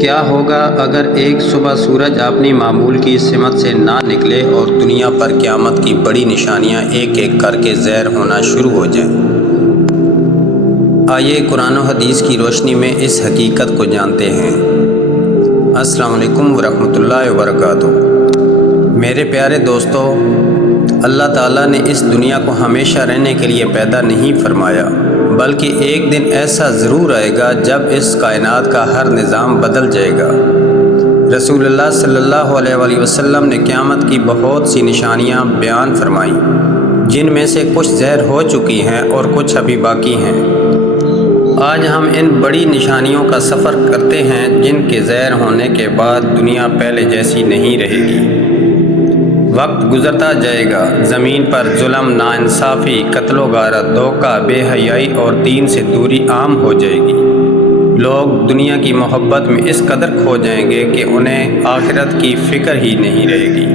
کیا ہوگا اگر ایک صبح سورج اپنی معمول کی سمت سے نہ نکلے اور دنیا پر قیامت کی بڑی نشانیاں ایک ایک کر کے ظاہر ہونا شروع ہو جائیں؟ آئیے قرآن و حدیث کی روشنی میں اس حقیقت کو جانتے ہیں۔ السلام علیکم ورحمۃ اللہ وبرکاتہ۔ میرے پیارے دوستو، اللہ تعالیٰ نے اس دنیا کو ہمیشہ رہنے کے لیے پیدا نہیں فرمایا، بلکہ ایک دن ایسا ضرور آئے گا جب اس کائنات کا ہر نظام بدل جائے گا۔ رسول اللہ صلی اللہ علیہ وآلہ وسلم نے قیامت کی بہت سی نشانیاں بیان فرمائیں، جن میں سے کچھ ظاہر ہو چکی ہیں اور کچھ ابھی باقی ہیں۔ آج ہم ان بڑی نشانیوں کا سفر کرتے ہیں جن کے ظاہر ہونے کے بعد دنیا پہلے جیسی نہیں رہے گی۔ وقت گزرتا جائے گا، زمین پر ظلم، ناانصافی، قتل و غارت، دھوکہ، بے حیائی اور دین سے دوری عام ہو جائے گی۔ لوگ دنیا کی محبت میں اس قدر کھو جائیں گے کہ انہیں آخرت کی فکر ہی نہیں رہے گی۔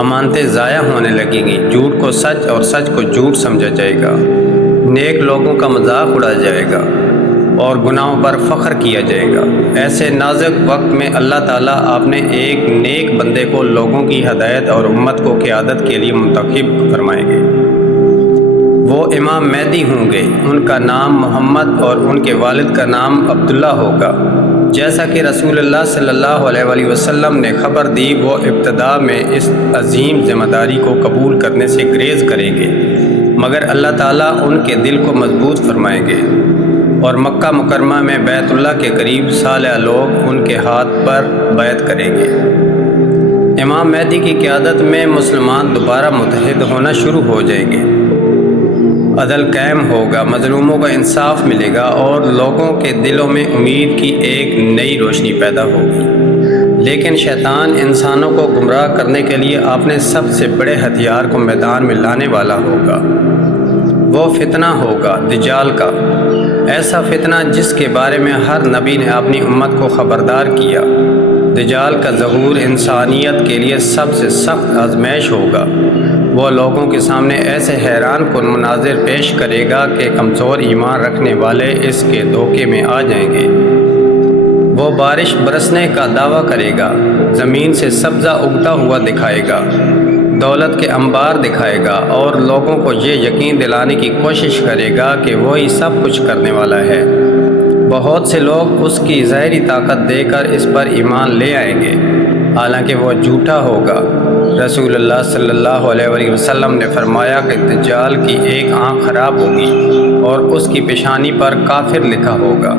امانتیں ضائع ہونے لگیں گی، جھوٹ کو سچ اور سچ کو جھوٹ سمجھا جائے گا، نیک لوگوں کا مذاق اڑایا جائے گا اور گناہوں پر فخر کیا جائے گا۔ ایسے نازک وقت میں اللہ تعالیٰ اپنے ایک نیک بندے کو لوگوں کی ہدایت اور امت کو قیادت کے لیے منتخب فرمائیں گے۔ وہ امام مہدی ہوں گے، ان کا نام محمد اور ان کے والد کا نام عبداللہ ہوگا۔ جیسا کہ رسول اللہ صلی اللہ علیہ وآلہ وسلم نے خبر دی، وہ ابتدا میں اس عظیم ذمہ داری کو قبول کرنے سے گریز کریں گے، مگر اللہ تعالیٰ ان کے دل کو مضبوط فرمائیں گے اور مکہ مکرمہ میں بیت اللہ کے قریب صالح لوگ ان کے ہاتھ پر بیعت کریں گے۔ امام مہدی کی قیادت میں مسلمان دوبارہ متحد ہونا شروع ہو جائیں گے، عدل قائم ہوگا، مظلوموں کو انصاف ملے گا اور لوگوں کے دلوں میں امید کی ایک نئی روشنی پیدا ہوگی۔ لیکن شیطان انسانوں کو گمراہ کرنے کے لیے اپنے سب سے بڑے ہتھیار کو میدان میں لانے والا ہوگا۔ وہ فتنہ ہوگا دجال کا، ایسا فتنہ جس کے بارے میں ہر نبی نے اپنی امت کو خبردار کیا۔ دجال کا ظہور انسانیت کے لیے سب سے سخت آزمائش ہوگا۔ وہ لوگوں کے سامنے ایسے حیران کن مناظر پیش کرے گا کہ کمزور ایمان رکھنے والے اس کے دھوکے میں آ جائیں گے۔ وہ بارش برسنے کا دعویٰ کرے گا، زمین سے سبزہ اگتا ہوا دکھائے گا، دولت کے انبار دکھائے گا اور لوگوں کو یہ یقین دلانے کی کوشش کرے گا کہ وہی سب کچھ کرنے والا ہے۔ بہت سے لوگ اس کی ظاہری طاقت دے کر اس پر ایمان لے آئیں گے، حالانکہ وہ جھوٹا ہوگا۔ رسول اللہ صلی اللہ علیہ وآلہ وسلم نے فرمایا کہ دجال کی ایک آنکھ خراب ہوگی اور اس کی پیشانی پر کافر لکھا ہوگا،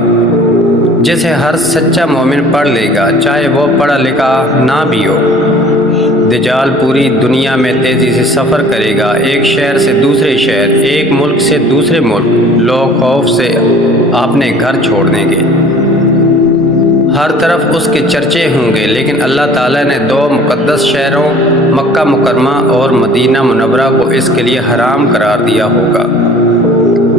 جسے ہر سچا مومن پڑھ لے گا، چاہے وہ پڑھا لکھا نہ بھی ہو۔ دجال پوری دنیا میں تیزی سے سفر کرے گا، ایک شہر سے دوسرے شہر، ایک ملک سے دوسرے ملک۔ لوگ خوف سے اپنے گھر چھوڑ دیں گے، ہر طرف اس کے چرچے ہوں گے، لیکن اللہ تعالیٰ نے دو مقدس شہروں مکہ مکرمہ اور مدینہ منورہ کو اس کے لیے حرام قرار دیا ہوگا۔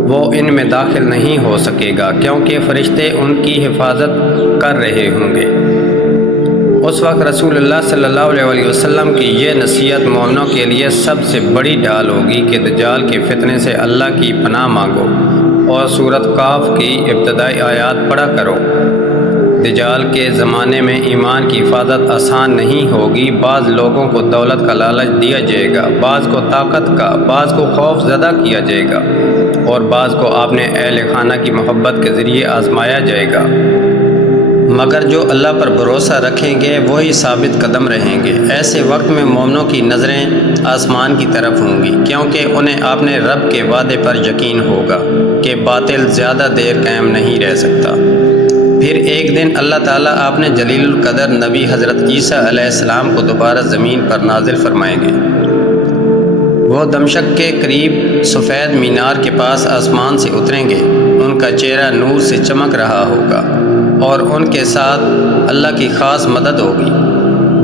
وہ ان میں داخل نہیں ہو سکے گا کیونکہ فرشتے ان کی حفاظت کر رہے ہوں گے۔ اس وقت رسول اللہ صلی اللہ علیہ وآلہ وسلم کی یہ نصیحت مومنوں کے لیے سب سے بڑی ڈال ہوگی کہ دجال کے فتنے سے اللہ کی پناہ مانگو اور سورۃ کہف کی ابتدائی آیات پڑھا کرو۔ دجال کے زمانے میں ایمان کی حفاظت آسان نہیں ہوگی۔ بعض لوگوں کو دولت کا لالچ دیا جائے گا، بعض کو طاقت کا، بعض کو خوف زدہ کیا جائے گا اور بعض کو اپنے اہل خانہ کی محبت کے ذریعے آزمایا جائے گا، مگر جو اللہ پر بھروسہ رکھیں گے وہی ثابت قدم رہیں گے۔ ایسے وقت میں مومنوں کی نظریں آسمان کی طرف ہوں گی، کیونکہ انہیں اپنے رب کے وعدے پر یقین ہوگا کہ باطل زیادہ دیر قائم نہیں رہ سکتا۔ پھر ایک دن اللہ تعالیٰ اپنے جلیل القدر نبی حضرت عیسیٰ علیہ السلام کو دوبارہ زمین پر نازل فرمائیں گے۔ وہ دمشق کے قریب سفید مینار کے پاس آسمان سے اتریں گے، ان کا چہرہ نور سے چمک رہا ہوگا اور ان کے ساتھ اللہ کی خاص مدد ہوگی۔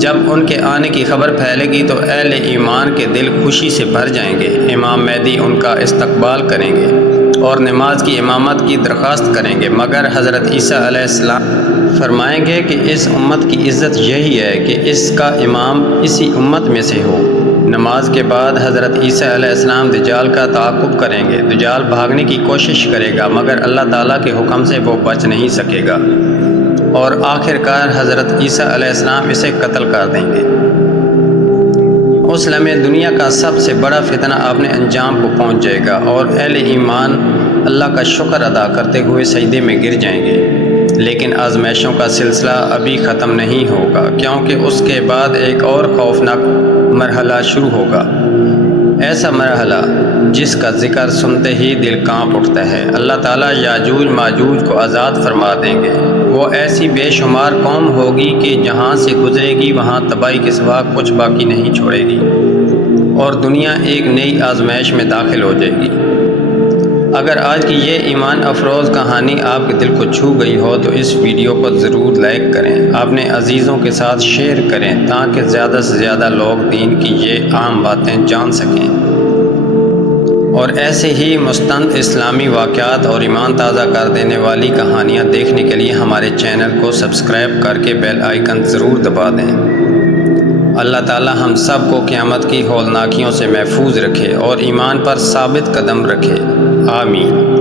جب ان کے آنے کی خبر پھیلے گی تو اہل ایمان کے دل خوشی سے بھر جائیں گے۔ امام مہدی ان کا استقبال کریں گے اور نماز کی امامت کی درخواست کریں گے، مگر حضرت عیسیٰ علیہ السلام فرمائیں گے کہ اس امت کی عزت یہی ہے کہ اس کا امام اسی امت میں سے ہو۔ نماز کے بعد حضرت عیسیٰ علیہ السلام دجال کا تعاقب کریں گے۔ دجال بھاگنے کی کوشش کرے گا، مگر اللہ تعالیٰ کے حکم سے وہ بچ نہیں سکے گا۔ اور آخر کار حضرت عیسیٰ علیہ السلام اسے قتل کر دیں گے۔ اس لمحے دنیا کا سب سے بڑا فتنہ اپنے انجام کو پہنچ جائے گا اور اہل ایمان اللہ کا شکر ادا کرتے ہوئے سجدے میں گر جائیں گے۔ لیکن آزمائشوں کا سلسلہ ابھی ختم نہیں ہوگا، کیونکہ اس کے بعد ایک اور خوفناک مرحلہ شروع ہوگا، ایسا مرحلہ جس کا ذکر سنتے ہی دل کانپ اٹھتا ہے۔ اللہ تعالیٰ یاجوج ماجوج کو آزاد فرما دیں گے۔ وہ ایسی بے شمار قوم ہوگی کہ جہاں سے گزرے گی وہاں تباہی کے سوا کچھ باقی نہیں چھوڑے گی، اور دنیا ایک نئی آزمائش میں داخل ہو جائے گی۔ اگر آج کی یہ ایمان افروز کہانی آپ کے دل کو چھو گئی ہو تو اس ویڈیو کو ضرور لائک کریں، اپنے عزیزوں کے ساتھ شیئر کریں تاکہ زیادہ سے زیادہ لوگ دین کی یہ عام باتیں جان سکیں۔ اور ایسے ہی مستند اسلامی واقعات اور ایمان تازہ کر دینے والی کہانیاں دیکھنے کے لیے ہمارے چینل کو سبسکرائب کر کے بیل آئیکن ضرور دبا دیں۔ اللہ تعالی ہم سب کو قیامت کی ہولناکیوں سے محفوظ رکھے اور ایمان پر ثابت قدم رکھے، آمین۔